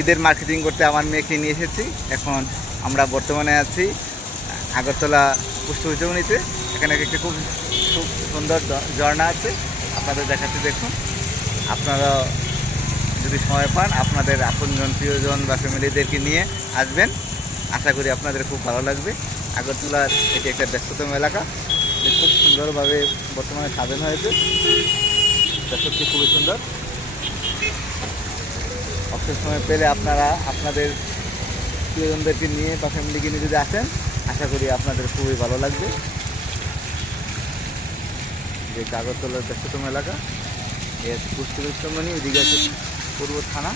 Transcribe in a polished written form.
ঈদের মার্কেটিং করতে আমার মেয়েকে নিয়ে এসেছি। এখন আমরা বর্তমানে আছি আগরতলা পুষ্পজমিতে। এখানে একটি খুব খুব সুন্দর ঝর্ণা আছে, আপনাদের দেখাচ্ছি, দেখুন। আপনারা যদি সময় পান আপনাদের আপনজন, প্রিয়জন বা ফ্যামিলিদেরকে নিয়ে আসবেন, আশা করি আপনাদের খুব ভালো লাগবে। আগরতলার এটি একটা ব্যস্ততম এলাকা, খুব সুন্দরভাবে বর্তমানে সাজানো হয়েছে, সত্যি খুবই সুন্দর। অবসর সময় পেলে আপনারা আপনাদের প্রিয়জনদেরকে নিয়ে বা ফ্যামিলিকে নিয়ে যদি আসেন, আশা করি আপনাদের খুবই ভালো লাগবে। যে আগরতলার ব্যস্ততম এলাকা, এর পুষ্টি বিশ্বমণি, এদিকে আছে পূর্ব থানা।